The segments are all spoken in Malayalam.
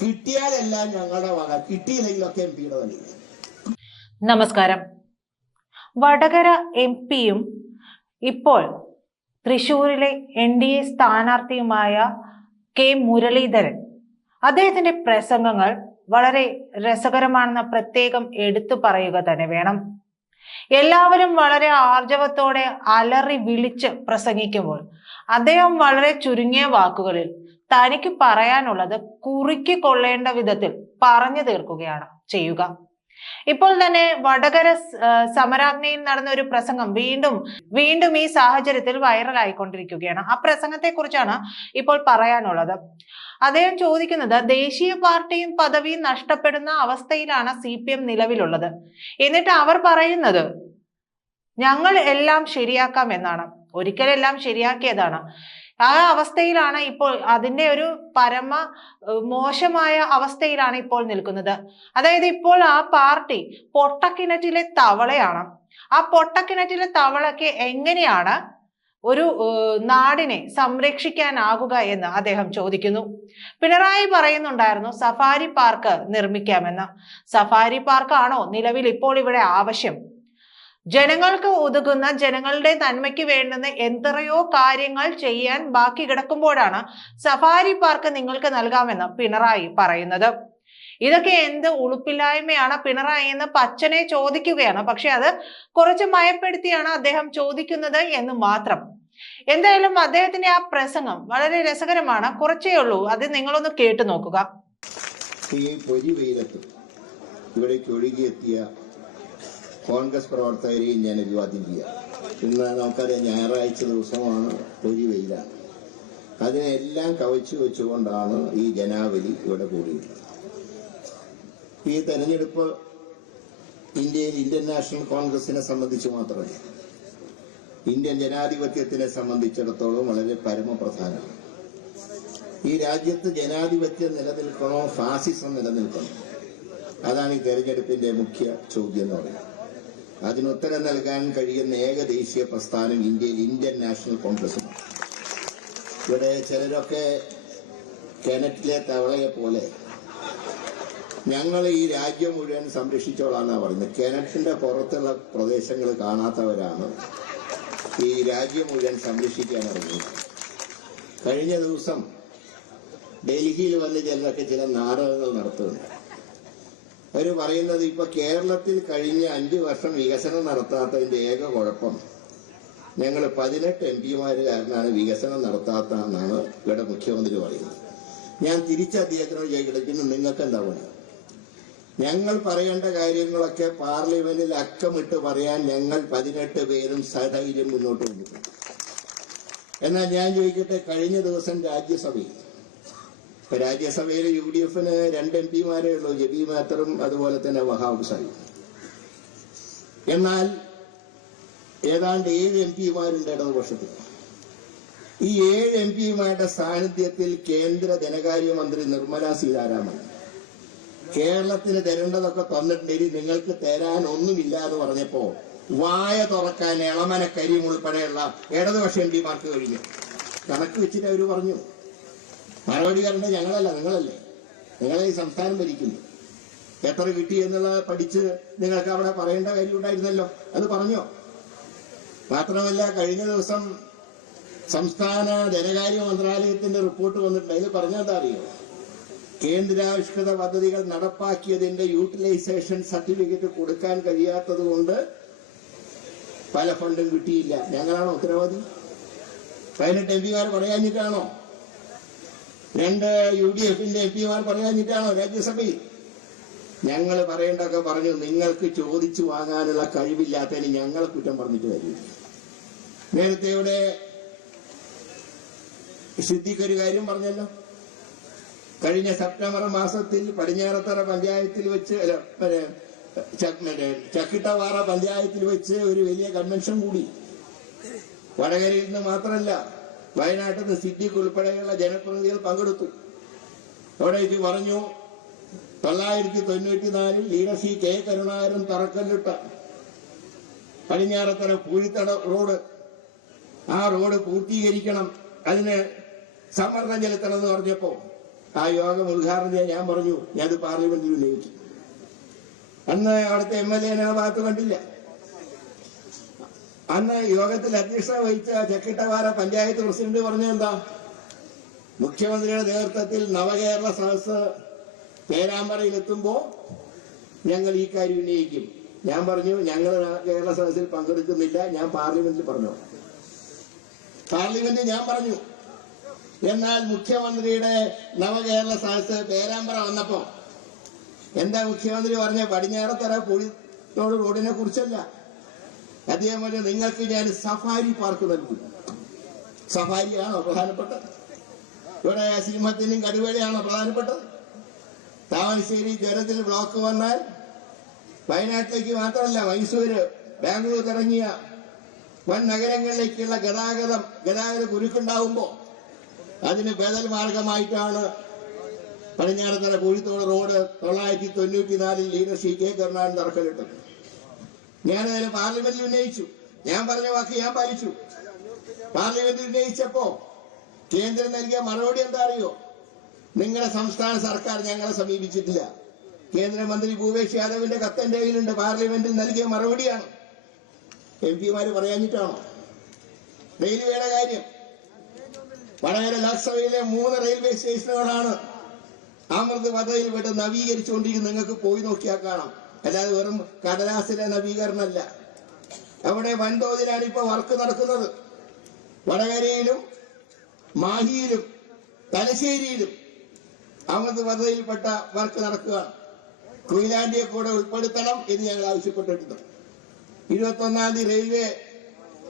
കിട്ടിയാലെല്ലാം ഞങ്ങളുടെ വക. കിട്ടിയില്ലെങ്കിലൊക്കെ എം പിയുടെ തന്നെ നമസ്കാരം. വടകര എം പിയും ഇപ്പോൾ തൃശൂരിലെ എൻ ഡി എ സ്ഥാനാർത്ഥിയുമായ കെ മുരളീധരൻ. അദ്ദേഹത്തിന്റെ പ്രസംഗങ്ങൾ വളരെ രസകരമാണെന്ന് പ്രത്യേകം എടുത്തു പറയുക തന്നെ വേണം. എല്ലാവരും വളരെ ആർജവത്തോടെ അലറി വിളിച്ച് പ്രസംഗിക്കുമ്പോൾ അദ്ദേഹം വളരെ ചുരുങ്ങിയ വാക്കുകളിൽ തനിക്ക് പറയാനുള്ളത് കുറുക്കി കൊള്ളേണ്ട വിധത്തിൽ പറഞ്ഞു തീർക്കുകയാണ്. ചെയ്യുക. ഇപ്പോൾ തന്നെ വടകര സമരാജ്ഞയിൽ നടന്ന ഒരു പ്രസംഗം വീണ്ടും വീണ്ടും ഈ സാഹചര്യത്തിൽ വൈറലായിക്കൊണ്ടിരിക്കുകയാണ്. ആ പ്രസംഗത്തെ കുറിച്ചാണ് ഇപ്പോൾ പറയാനുള്ളത്. അദ്ദേഹം ചോദിക്കുന്നത് ദേശീയ പാർട്ടിയും പദവിയും നഷ്ടപ്പെടുന്ന അവസ്ഥയിലാണ് സി പി എം നിലവിലുള്ളത്. എന്നിട്ട് അവർ പറയുന്നത് ഞങ്ങൾ എല്ലാം ശരിയാക്കാം എന്നാണ്. ഒരിക്കലെല്ലാം ശരിയാക്കിയതാണ്. ആ അവസ്ഥയിലാണ് ഇപ്പോൾ അതിന്റെ ഒരു പരമ മോശമായ അവസ്ഥയിലാണ് ഇപ്പോൾ നിൽക്കുന്നത്. അതായത് ഇപ്പോൾ ആ പാർട്ടി പൊട്ടക്കിണറ്റിലെ തവളയാണ്. ആ പൊട്ടക്കിണറ്റിലെ തവളയ്ക്ക് എങ്ങനെയാണ് ഒരു നാടിനെ സംരക്ഷിക്കാനാകുക എന്ന് അദ്ദേഹം ചോദിക്കുന്നു. പിണറായി പറയുന്നുണ്ടായിരുന്നു സഫാരി പാർക്ക് നിർമ്മിക്കാമെന്ന്. സഫാരി പാർക്കാണോ നിലവിൽ ഇപ്പോൾ ഇവിടെ ആവശ്യം? ജനങ്ങൾക്ക് ഒതുകുന്ന ജനങ്ങളുടെ നന്മയ്ക്ക് വേണ്ടുന്ന എത്രയോ കാര്യങ്ങൾ ചെയ്യാൻ ബാക്കി കിടക്കുമ്പോഴാണ് സഫാരി പാർക്ക് നിങ്ങൾക്ക് നൽകാമെന്ന് പിണറായി പറയുന്നത്. ഇതൊക്കെ എന്ത് ഉളുപ്പില്ലായ്മയാണ്. പിണറായി എന്ന് പച്ചനെ ചോദിക്കുകയാണ്. പക്ഷെ അത് കുറച്ച് മയപ്പെടുത്തിയാണ് അദ്ദേഹം ചോദിക്കുന്നത് എന്ന് മാത്രം. എന്തായാലും അദ്ദേഹത്തിന്റെ ആ പ്രസംഗം വളരെ രസകരമാണ്. കുറച്ചേ ഉള്ളൂ. അത് നിങ്ങളൊന്ന് കേട്ടു നോക്കുക. വെയിലത്ത് ഒഴുകിയെത്തിയ കോൺഗ്രസ് പ്രവർത്തകരെയും ഞാൻ അഭിവാദ്യം ഇന്ന് നമുക്കറിയാം ഞായറാഴ്ച ദിവസമാണ് പൊരി വെയിലാണ്. അതിനെല്ലാം കവച്ചു വെച്ചുകൊണ്ടാണ് ഈ ജനാവലി ഇവിടെ കൂടിയിട്ടുള്ളത് ഈ തെരഞ്ഞെടുപ്പ് ഇന്ത്യയിൽ ഇന്ത്യൻ നാഷണൽ കോൺഗ്രസിനെ സംബന്ധിച്ച് മാത്രമല്ല ഇന്ത്യൻ ജനാധിപത്യത്തിനെ സംബന്ധിച്ചിടത്തോളം വളരെ പരമപ്രധാനമാണ്. ഈ രാജ്യത്ത് ജനാധിപത്യം നിലനിൽക്കണോ ഫാസിസം നിലനിൽക്കണോ? അതാണ് ഈ തെരഞ്ഞെടുപ്പിന്റെ മുഖ്യ ചോദ്യം എന്ന് പറയുന്നത്. അതിന് ഉത്തരം നൽകാൻ കഴിയുന്ന ഏക ദേശീയ പ്രസ്ഥാനം ഇന്ത്യയിൽ ഇന്ത്യൻ നാഷണൽ കോൺഗ്രസുമാണ് ഇവിടെ ചിലരൊക്കെ കിണറ്റിലെ തവളയെ പോലെ ഞങ്ങൾ ഈ രാജ്യം മുഴുവൻ സംരക്ഷിച്ചോളാന്നാ പറയുന്നത്. കിണറ്റിന്റെ പുറത്തുള്ള പ്രദേശങ്ങൾ കാണാത്തവരാണ് ഈ രാജ്യം മുഴുവൻ സംരക്ഷിക്കാൻ ഇറങ്ങുന്നത്. കഴിഞ്ഞ ദിവസം ഡൽഹിയിൽ വന്ന് ചിലരൊക്കെ ചില നാടകങ്ങൾ നടത്തുന്നുണ്ട്. അവർ പറയുന്നത് ഇപ്പൊ കേരളത്തിൽ കഴിഞ്ഞ അഞ്ചു വർഷം വികസനം നടത്താത്തതിന്റെ ഏക കുഴപ്പം ഞങ്ങൾ പതിനെട്ട് എം പിമാര് കാരനാണ് വികസനം നടത്താത്ത എന്നാണ് ഇവിടെ മുഖ്യമന്ത്രി പറയുന്നത്. ഞാൻ തിരിച്ച് അദ്ദേഹത്തിനോട് ചോദിക്കുന്നു നിങ്ങൾക്ക് എന്താ പണി? ഞങ്ങൾ പറയേണ്ട കാര്യങ്ങളൊക്കെ പാർലമെന്റിൽ അക്കമിട്ട് പറയാൻ ഞങ്ങൾ പതിനെട്ട് പേരും സധൈര്യം മുന്നോട്ട് വന്നിട്ടുണ്ട്. എന്നാൽ ഞാൻ ചോദിക്കട്ടെ കഴിഞ്ഞ ദിവസം രാജ്യസഭയിൽ രാജ്യസഭയിൽ യു ഡി എഫിന് രണ്ട് എം പിമാരേ ഉള്ളൂ ജബി മാത്തറും അതുപോലെ തന്നെ വഹാബ് സാഹിബ്. എന്നാൽ ഏതാണ്ട് ഏഴ് എം പിമാരുണ്ട് ഇടതുപക്ഷത്തിൽ ഈ ഏഴ് എം പിമാരുടെ സാന്നിധ്യത്തിൽ കേന്ദ്ര ധനകാര്യമന്ത്രി നിർമ്മല സീതാരാമൻ കേരളത്തിന് തരേണ്ടതൊക്കെ തന്നിട്ടുണ്ടെങ്കിൽ നിങ്ങൾക്ക് തരാൻ ഒന്നുമില്ല എന്ന് പറഞ്ഞപ്പോ വായ തുറക്കാൻ ഇളമന കരിയും ഉൾപ്പെടെയുള്ള ഇടതുപക്ഷ എം പിമാർക്ക് കഴിഞ്ഞു. കണക്ക് വെച്ചിട്ട് അവർ പറഞ്ഞു. മറുപടി തരേണ്ടത് ഞങ്ങളല്ല നിങ്ങളല്ലേ. നിങ്ങളെ ഈ സംസ്ഥാനം ഭരിക്കുന്നു. എത്ര കിട്ടി എന്നുള്ളത് പഠിച്ച് നിങ്ങൾക്ക് അവിടെ പറയേണ്ട കാര്യം ഉണ്ടായിരുന്നല്ലോ അത് പറഞ്ഞോ? മാത്രമല്ല കഴിഞ്ഞ ദിവസം സംസ്ഥാന ധനകാര്യ മന്ത്രാലയത്തിന്റെ റിപ്പോർട്ട് വന്നിട്ടുണ്ട്. അതിൽ പറഞ്ഞെന്താ അറിയോ? കേന്ദ്രാവിഷ്കൃത പദ്ധതികൾ നടപ്പാക്കിയതിന്റെ യൂട്ടിലൈസേഷൻ സർട്ടിഫിക്കറ്റ് കൊടുക്കാൻ കഴിയാത്തത് കൊണ്ട് പല ഫണ്ടും കിട്ടിയില്ല. ഞങ്ങളാണോ ഉത്തരവാദി? പതിനെട്ട് എം പിമാർ പറയാഞ്ഞിട്ടാണോ? രണ്ട് യു ഡി എഫിന്റെ എം പിമാർ പറയാഞ്ഞിട്ടാണോ രാജ്യസഭയിൽ? ഞങ്ങൾ പറയേണ്ടതൊക്കെ പറഞ്ഞു. നിങ്ങൾക്ക് ചോദിച്ചു വാങ്ങാനുള്ള കഴിവില്ലാത്തതിന് ഞങ്ങളെ കുറ്റം പറഞ്ഞിട്ട് വരും. നേരത്തെ ഇവിടെ സിദ്ദിഖ് കാര്യം പറഞ്ഞല്ലോ. കഴിഞ്ഞ സെപ്റ്റംബർ മാസത്തിൽ പടിഞ്ഞാറത്തറ പഞ്ചായത്തിൽ വെച്ച് അല്ല ചക്കിട്ടവാറ പഞ്ചായത്തിൽ വെച്ച് ഒരു വലിയ കൺവെൻഷൻ കൂടി. വടകരയിൽ നിന്ന് മാത്രമല്ല വയനാട്ടിൽ നിന്ന് സിദ്ദിഖ് ഉൾപ്പെടെയുള്ള ജനപ്രതിനിധികൾ പങ്കെടുത്തു. അവിടെ പറഞ്ഞു തൊള്ളായിരത്തി തൊണ്ണൂറ്റിനാലിൽ ലീഡർഷി കെ കരുണാകരൻ തറക്കല്ലിട്ട പടിഞ്ഞാറത്തറ പൂഴിത്തട റോഡ്. ആ റോഡ് പൂർത്തീകരിക്കണം. അതിന് സമ്മർദ്ദം ചെലുത്തണം എന്ന് പറഞ്ഞപ്പോ ആ യോഗം ഉദ്ഘാടനം ചെയ്യാൻ ഞാൻ പറഞ്ഞു. ഞാനത് പാർലമെന്റിൽ ഉന്നയിച്ചു. അന്ന് അവിടുത്തെ എം എൽ എ ഭാഗത്ത് കണ്ടില്ല. അന്ന് യോഗത്തിൽ അധ്യക്ഷത വഹിച്ച ചെക്കിട്ടവാര പഞ്ചായത്ത് പ്രസിഡന്റ് പറഞ്ഞെന്താ മുഖ്യമന്ത്രിയുടെ നേതൃത്വത്തിൽ നവകേരള സദസ് പേരാമ്പറയിൽ എത്തുമ്പോ ഞങ്ങൾ ഈ കാര്യം ഉന്നയിക്കും. ഞാൻ പറഞ്ഞു ഞങ്ങൾ കേരള സദസ്സിൽ പങ്കെടുക്കുന്നില്ല ഞാൻ പാർലമെന്റിൽ പറഞ്ഞു. പാർലമെന്റ് ഞാൻ പറഞ്ഞു. എന്നാൽ മുഖ്യമന്ത്രിയുടെ നവകേരള സദസ് പേരാമ്പറ വന്നപ്പോ എന്താ മുഖ്യമന്ത്രി പറഞ്ഞ പടിഞ്ഞാറത്തറ പുളിത്തോട് റോഡിനെ കുറിച്ചല്ല. പറഞ്ഞു നിങ്ങൾക്ക് ഞാൻ സഫാരി പാർക്ക് നൽകും. സഫാരിയാണോ പ്രധാനപ്പെട്ടത്. ഇവിടെ സിംഹത്തിനും കടുവയുടെയാണോ പ്രധാനപ്പെട്ടത്. താമരശ്ശേരി ചുരത്തിൽ ബ്ലോക്ക് വന്നാൽ വയനാട്ടിലേക്ക് മാത്രമല്ല മൈസൂര് ബാംഗ്ലൂർ തുടങ്ങിയ വൻ നഗരങ്ങളിലേക്കുള്ള ഗതാഗതം ഗതാഗത കുരുക്കുണ്ടാവുമ്പോ അതിന് ബദൽ മാർഗമായിട്ടാണ് പടിഞ്ഞാറത്തറ കോഴിത്തോട് റോഡ് തൊള്ളായിരത്തി തൊണ്ണൂറ്റി നാലിൽ ലീഡർഷിപ്പ് കെ കരുണാകരൻ തറക്കല്ലിട്ടത് അതിന് പാർലമെന്റിൽ ഉന്നയിച്ചു. ഞാൻ പറഞ്ഞ വാക്ക് ഞാൻ പാലിച്ചു. പാർലമെന്റിൽ ഉന്നയിച്ചപ്പോ കേന്ദ്രം നൽകിയ മറുപടി എന്താ അറിയോ? നിങ്ങളുടെ സംസ്ഥാന സർക്കാർ ഞങ്ങളെ സമീപിച്ചിട്ടില്ല. കേന്ദ്രമന്ത്രി ഭൂപേഷ് യാദവിന്റെ കത്ത് എന്റെ കയ്യിലുണ്ട്. പാർലമെന്റിൽ നൽകിയ മറുപടിയാണ്. എം പിമാര് പറയാഞ്ഞിട്ടാണോ? റെയിൽവേയുടെ കാര്യം. വടകര ലോക്സഭയിലെ മൂന്ന് റെയിൽവേ സ്റ്റേഷനുകളാണ് അമൃത് പദ്ധതിയിൽ വിട്ട് നവീകരിച്ചുകൊണ്ടിരിക്കുന്നത്. നിങ്ങൾക്ക് പോയി നോക്കിയാൽ കാണാം. അല്ലാതെ വെറും കടലാസിലെ നവീകരണമല്ല. അവിടെ വൻതോതിലാണ് ഇപ്പൊ വർക്ക് നടക്കുന്നത്. വടകരയിലും മാഹിയിലും തലശ്ശേരിയിലും അങ്ങനത്തെ പദ്ധതിയിൽപ്പെട്ട വർക്ക് നടക്കുകയാണ്. കൊയിലാണ്ടിയെ കൂടെ ഉൾപ്പെടുത്തണം എന്ന് ഞങ്ങൾ ആവശ്യപ്പെട്ടിട്ടുണ്ട്. ഇരുപത്തി ഒന്നാം തീയതി റെയിൽവേ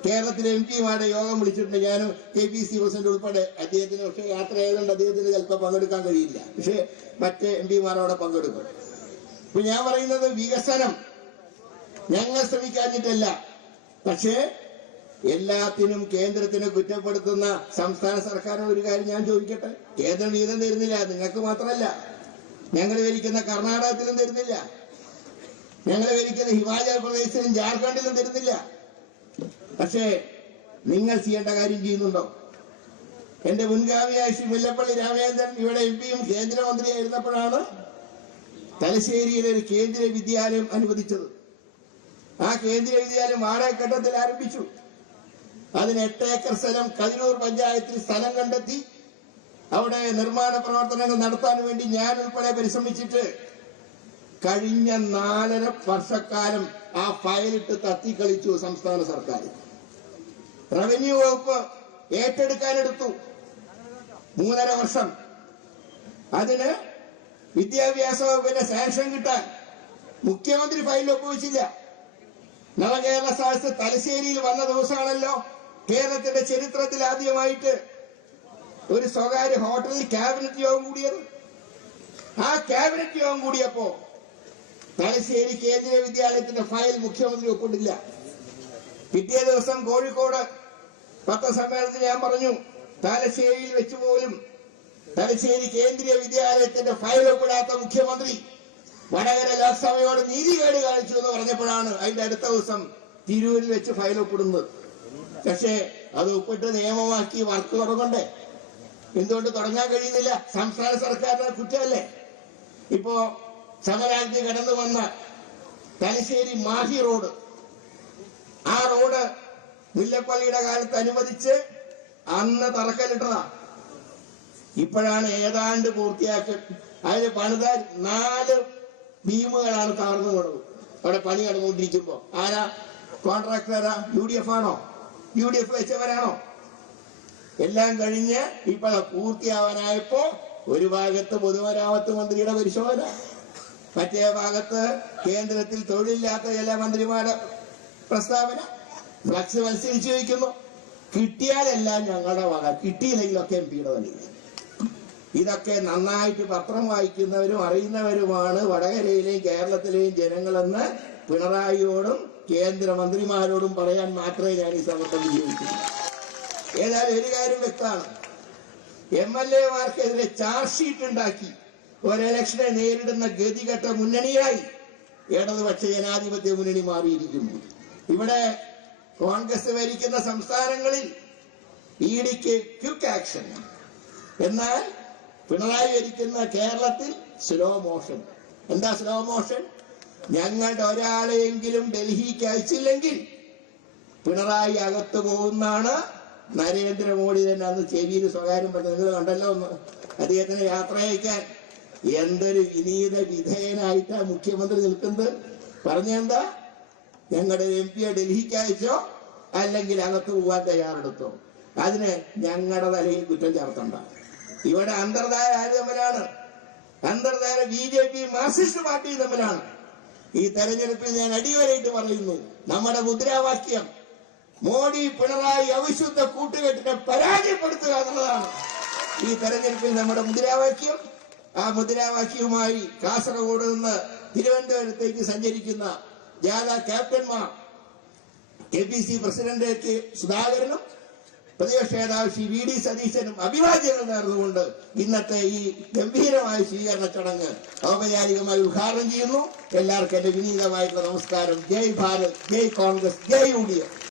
കേരളത്തിലെ എം പിമാരുടെ യോഗം വിളിച്ചിട്ടുണ്ട്. ഞാനും കെ പി സി പ്രസിഡന്റ് ഉൾപ്പെടെ അദ്ദേഹത്തിന് പക്ഷേ യാത്ര ആയതുകൊണ്ട് അദ്ദേഹത്തിന് ചിലപ്പോൾ പങ്കെടുക്കാൻ കഴിയില്ല. പക്ഷേ മറ്റ് എം പിമാരോടെ പങ്കെടുക്കും. ഇപ്പൊ ഞാൻ പറയുന്നത് വികസനം. ഞങ്ങൾ ശ്രമിക്കാഞ്ഞിട്ടല്ല. പക്ഷേ എല്ലാത്തിനും കേന്ദ്രത്തിനെ കുറ്റപ്പെടുത്തുന്ന സംസ്ഥാന സർക്കാരിന് ഒരു കാര്യം ഞാൻ ചോദിക്കട്ടെ? കേന്ദ്രം ഇതും തരുന്നില്ല നിങ്ങൾക്ക് മാത്രമല്ല. ഞങ്ങൾ ഭരിക്കുന്ന കർണാടകത്തിലും തരുന്നില്ല. ഞങ്ങൾ ഭരിക്കുന്ന ഹിമാചൽ പ്രദേശിലും ജാർഖണ്ഡിലും തരുന്നില്ല. പക്ഷേ നിങ്ങൾ ചെയ്യേണ്ട കാര്യം ചെയ്യുന്നുണ്ടോ? എന്റെ മുൻഗാമിയായ ശ്രീ മുല്ലപ്പള്ളി രാമചന്ദ്രൻ ഇവിടെ എം പിയും കേന്ദ്രമന്ത്രിയായിരുന്നപ്പോഴാണ് തലശ്ശേരിയിൽ ഒരു കേന്ദ്ര വിദ്യാലയം അനുവദിച്ചത്. ആ കേന്ദ്ര വിദ്യാലയം വാടകഘട്ടത്തിൽ ആരംഭിച്ചു. അതിന് എട്ട് ഏക്കർ സ്ഥലം കതിരൂർ പഞ്ചായത്തിൽ സ്ഥലം കണ്ടെത്തി. അവിടെ നിർമ്മാണ പ്രവർത്തനങ്ങൾ നടത്താൻ വേണ്ടി ഞാൻ ഉൾപ്പെടെ പരിശ്രമിച്ചിട്ട് കഴിഞ്ഞ നാലര വർഷക്കാലം ആ ഫയലിട്ട് തത്തിക്കളിച്ചു സംസ്ഥാന സർക്കാർ. റവന്യൂ വകുപ്പ് ഏറ്റെടുക്കാനെടുത്തു മൂന്നര വർഷം. അതിന് വിദ്യാഭ്യാസ വകുപ്പിന്റെ സാങ്ഷൻ കിട്ടാൻ മുഖ്യമന്ത്രി ഫയൽ ഒപ്പുവെച്ചില്ല നവകേരള സദസ് തലശ്ശേരിയിൽ വന്ന ദിവസമാണല്ലോ കേരളത്തിന്റെ ചരിത്രത്തിൽ ആദ്യമായിട്ട് ഒരു സ്വകാര്യ ഹോട്ടലിൽ ക്യാബിനറ്റ് യോഗം കൂടിയത്. ആ ക്യാബിനറ്റ് യോഗം കൂടിയപ്പോ തലശ്ശേരി കേന്ദ്രീയ വിദ്യാലയത്തിന്റെ ഫയൽ മുഖ്യമന്ത്രി ഒപ്പിട്ടില്ല. പിറ്റേ ദിവസം കോഴിക്കോട് പത്രസമ്മേളനത്തിൽ ഞാൻ പറഞ്ഞു തലശ്ശേരിയിൽ വെച്ച് പോലും തലശ്ശേരി കേന്ദ്രീയ വിദ്യാലയത്തിന്റെ ഫയൽ ഒപ്പിടാത്ത മുഖ്യമന്ത്രി വടകര ലോക്സഭയോട് നീതികേട് കാണിച്ചു എന്ന് പറഞ്ഞപ്പോഴാണ് അതിന്റെ അടുത്ത ദിവസം തിരൂരിൽ വെച്ച് ഫയൽ ഒപ്പിടുന്നത്. പക്ഷേ അത് ഒപ്പിട്ട് നിയമമാക്കി വർക്ക് തുടങ്ങണ്ടേ? എന്തുകൊണ്ട് തുടങ്ങാൻ കഴിയുന്നില്ല? സംസ്ഥാന സർക്കാരിന്റെ കുറ്റമല്ലേ? ഇപ്പോ സമരാജ്ഞി കടന്നു വന്ന തലശ്ശേരി മാഹി റോഡ് ആ റോഡ് മുല്ലപ്പള്ളിയുടെ കാലത്ത് അനുവദിച്ച് അന്ന് തറക്കല്ലിട്ടതാ. ഇപ്പോഴാണ് ഏതാണ്ട് പൂർത്തിയാക്കി അതിന് പണിത നാല് ഭീമുകളാണ് തകർന്നു കൊടുത്തത് അവിടെ പണി നടന്നുകൊണ്ടിരിക്കുമ്പോ. ആരാ? കോൺട്രാക്ടർ ആരാ? യു ഡി എഫ് ആണോ? യു ഡി എഫ് വെച്ചവരാണോ? എല്ലാം കഴിഞ്ഞ് ഇപ്പൊ പൂർത്തിയാവാനായപ്പോ ഒരു ഭാഗത്ത് പൊതുമരാമത്ത് മന്ത്രിയുടെ പരിശോധന. മറ്റേ ഭാഗത്ത് കേന്ദ്രത്തിൽ തൊഴിലില്ലാത്ത ചില മന്ത്രിമാരുടെ പ്രസ്താവന. ഫ്ലക്സ് മത്സരിച്ചു വയ്ക്കുന്നു കിട്ടിയാലെല്ലാം ഞങ്ങളുടെ വക. കിട്ടിയില്ലെങ്കിലൊക്കെ എം പിയുടെ തന്നെ ഇതൊക്കെ നന്നായിട്ട് പത്രം വായിക്കുന്നവരും അറിയുന്നവരുമാണ് വടകരയിലെയും കേരളത്തിലെയും ജനങ്ങളെന്ന് പിണറായിയോടും കേന്ദ്രമന്ത്രിമാരോടും പറയാൻ മാത്രമേ ഞാൻ ഈ സമർത്ഥം വിജയിക്കുന്നു ഏതായാലും ഒരു കാര്യം വ്യക്തമാണ്. എം എൽ എമാർക്കെതിരെ ചാർജ് ഷീറ്റ് ഉണ്ടാക്കി ഒരലക്ഷനെ നേരിടുന്ന ഗതികെട്ട മുന്നണിയായി ഇടതുപക്ഷ ജനാധിപത്യ മുന്നണി മാറിയിരിക്കുന്നു. ഇവിടെ കോൺഗ്രസ് ഭരിക്കുന്ന സംസ്ഥാനങ്ങളിൽ ഇ ഡിക്ക് ക്വിക്ക് ആക്ഷൻ. എന്നാൽ പിണറായി ഭരിക്കുന്ന കേരളത്തിൽ സ്ലോ മോഷൻ എന്താ സ്ലോ മോഷൻ ഞങ്ങളുടെ ഒരാളെയെങ്കിലും ഡൽഹിക്ക് അയച്ചില്ലെങ്കിൽ പിണറായി അകത്ത് പോകുന്നാണ് നരേന്ദ്രമോദി തന്നെ അന്ന് ചെവിയിൽ സ്വകാര്യം പറഞ്ഞത് നിങ്ങൾ കണ്ടല്ലോ ഒന്ന് അദ്ദേഹത്തിന് യാത്ര അയക്കാൻ. എന്തൊരു വിനീത വിധേയനായിട്ടാ മുഖ്യമന്ത്രി നിൽക്കുന്നത്. പറഞ്ഞെന്താ ഞങ്ങളുടെ എം പിയെ ഡൽഹിക്ക് അയച്ചോ? അല്ലെങ്കിൽ അകത്ത് പോവാൻ തയ്യാറെടുത്തോ? അതിന് ഞങ്ങളുടെ തലയിൽ കുറ്റം ചേർത്തണ്ട. ഇവിടെ അന്തർധാര ആര് തമ്മിലാണ് അന്തർധാര B J P Marxist party തമ്മിലാണ്. ഈ തെരഞ്ഞെടുപ്പിൽ ഞാൻ അടിവരായിട്ട് പറയുന്നു നമ്മുടെ മുദ്രാവാക്യം മോഡി പിണറായി അവിശുദ്ധ കൂട്ടുകെട്ടിനെ പരാജയപ്പെടുത്തുക എന്നുള്ളതാണ്. ഈ തെരഞ്ഞെടുപ്പിൽ നമ്മുടെ മുദ്രാവാക്യം ആ മുദ്രാവാക്യവുമായി കാസർഗോഡ് നിന്ന് തിരുവനന്തപുരത്തേക്ക് സഞ്ചരിക്കുന്ന ജാഥ ക്യാപ്റ്റന്മാർ K P C president K സുധാകരനും പ്രതിപക്ഷ നേതാവ് ശ്രീ വി ഡി സതീശനും അഭിവാദ്യങ്ങൾ നേർന്നുകൊണ്ട് ഇന്നത്തെ ഈ ഗംഭീരമായ സ്വീകരണ ചടങ്ങ് ഔപചാരികമായി ഉദ്ഘാടനം ചെയ്യുന്നു. എല്ലാവർക്കും എന്റെ വിനീതമായിട്ടുള്ള നമസ്കാരം. ജയ് ഭാരത് ജയ് കോൺഗ്രസ് ജയ് യു ഡി എഫ്.